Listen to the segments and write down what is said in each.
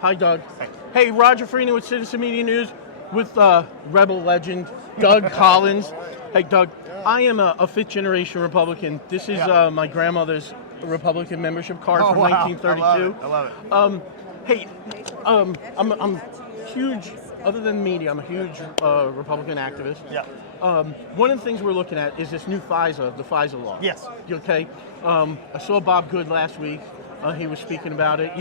Hi, Doug. Hey, Roger Farina with Citizen Media News with rebel legend Doug Collins. Hey, Doug, I am a fifth generation Republican. This is my grandmother's Republican membership card from 1932. I love it. I'm huge. Other than media, I'm a huge Republican activist. Yeah. One of the things we're looking at is this new FISA, the FISA law. Yes. Okay. I saw Bob Good last week. He was speaking about it.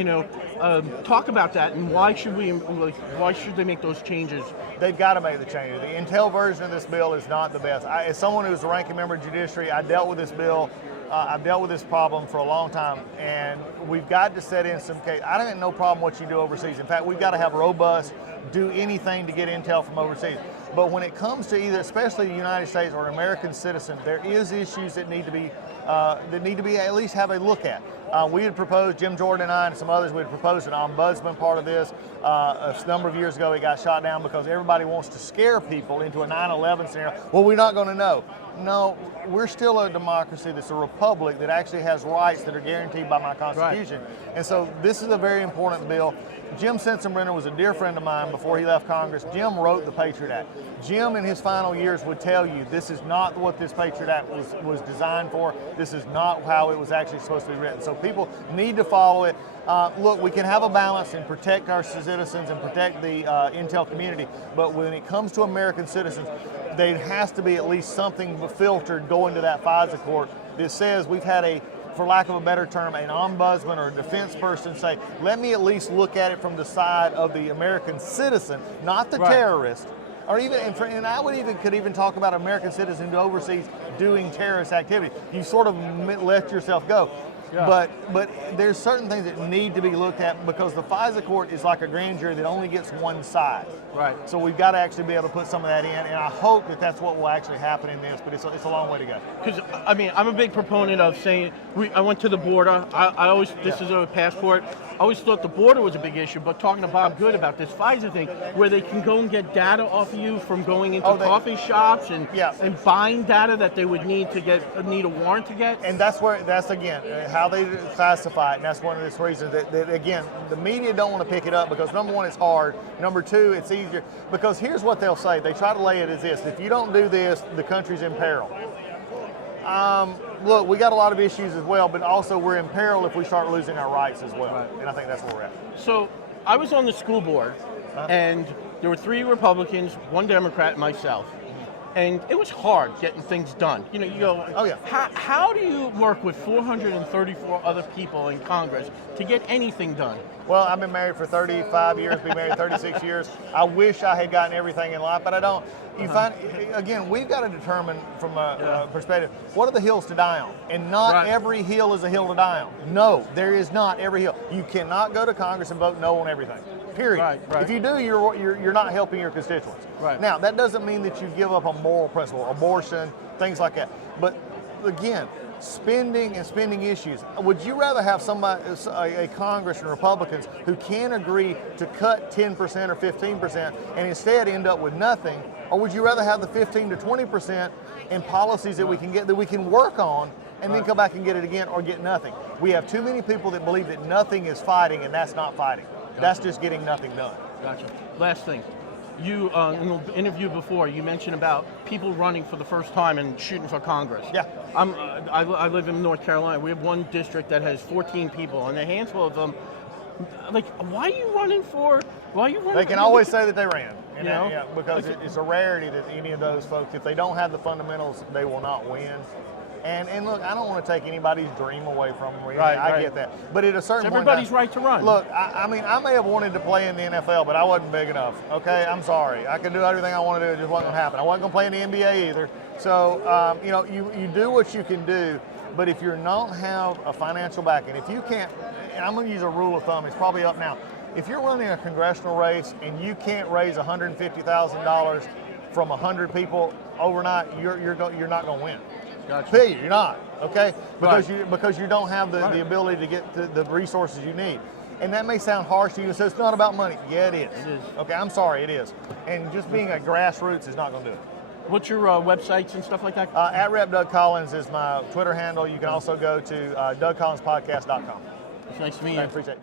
Talk about that and why should they make those changes? They've got to make the changes. The Intel version of this bill is not the best. As someone who's a ranking member of Judiciary, I dealt with this bill. I've dealt with this problem for a long time, and we've got to set in some case. I don't have no problem what you do overseas. In fact, we've got to have robust, do anything to get intel from overseas. But when it comes to either, especially the United States or American citizens, there is issues that need to be at least have a look at. We had proposed, Jim Jordan and I and some others, we had proposed an ombudsman part of this. A number of years ago, it got shot down because everybody wants to scare people into a 9/11 scenario. Well, we're not going to know. No, we're still a democracy that's a republic that actually has rights that are guaranteed by my Constitution. Right. And so this is a very important bill. Jim Sensenbrenner was a dear friend of mine before he left Congress. Jim wrote the Patriot Act. Jim in his final years would tell you this is not what this Patriot Act was designed for. This is not how it was actually supposed to be written. So people need to follow it. Look, we can have a balance and protect our citizens and protect the intel community, but when it comes to American citizens, there has to be at least something filtered going to that FISA court that says we've had for lack of a better term, an ombudsman or a defense person say, let me at least look at it from the side of the American citizen, not the terrorist. Or even, and I could even talk about American citizens overseas doing terrorist activity. You sort of let yourself go. Yeah. But there's certain things that need to be looked at because the FISA court is like a grand jury that only gets one side. Right. So we've got to actually be able to put some of that in, and I hope that that's what will actually happen in this, but it's a long way to go. Because, I'm a big proponent of saying, I went to the border, this is a passport, I always thought the border was a big issue, but talking to Bob Good about this FISA thing, where they can go and get data off of you from going into coffee shops and buying data that they would need a warrant to get. And that's again, how they classify it, and that's one of the reasons that again, the media don't want to pick it up because number one, it's hard. Number two, it's easier. Because here's what they'll say. They try to lay it as this. If you don't do this, the country's in peril. Look, we got a lot of issues as well, but also we're in peril if we start losing our rights as well. Right. And I think that's where we're at. So I was on the school board, and there were 3 Republicans, 1 Democrat, and myself. And it was hard getting things done. You go, oh yeah. How do you work with 434 other people in Congress to get anything done? Well, I've been married for 35 years, been married 36 years. I wish I had gotten everything in life, but I don't. You find, again, we've got to determine from a perspective, what are the hills to die on? And not every hill is a hill to die on. No, there is not every hill. You cannot go to Congress and vote no on everything. Period. Right. If you do, you're not helping your constituents. Right. Now, that doesn't mean that you give up a moral principle, abortion, things like that. But again, spending issues. Would you rather have a Congress and Republicans who can agree to cut 10% or 15% and instead end up with nothing, or would you rather have the 15 to 20% in policies that we can work on and then come back and get it again or get nothing? We have too many people that believe that nothing is fighting, and that's not fighting. Gotcha. That's just getting nothing done. Gotcha. Last thing. You, in the interview before, you mentioned about people running for the first time and shooting for Congress. Yeah. I live in North Carolina. We have one district that has 14 people, and a handful of them, why are you running for? They can always say that they ran. Because it's a rarity that any of those folks, if they don't have the fundamentals, they will not win. And look, I don't want to take anybody's dream away from them. Really. I get that. But at a certain point, everybody's right to run. Look, I may have wanted to play in the NFL, but I wasn't big enough. Okay, I'm sorry. I could do everything I want to do. It just wasn't going to happen. I wasn't going to play in the NBA either. So, you do what you can do. But if you're not have a financial backing, if you can't, and I'm going to use a rule of thumb. It's probably up now. If you're running a congressional race and you can't raise $150,000 from 100 people overnight, you're not going to win. Gotcha. You're not, okay? Because you don't have the ability to get the resources you need. And that may sound harsh to you, so it's not about money. Yeah, it is. It is. Okay, I'm sorry, it is. And just being a grassroots is not going to do it. What's your websites and stuff like that? At Rep Doug Collins is my Twitter handle. You can also go to DougCollinspodcast.com. It's nice to meet you. I appreciate it.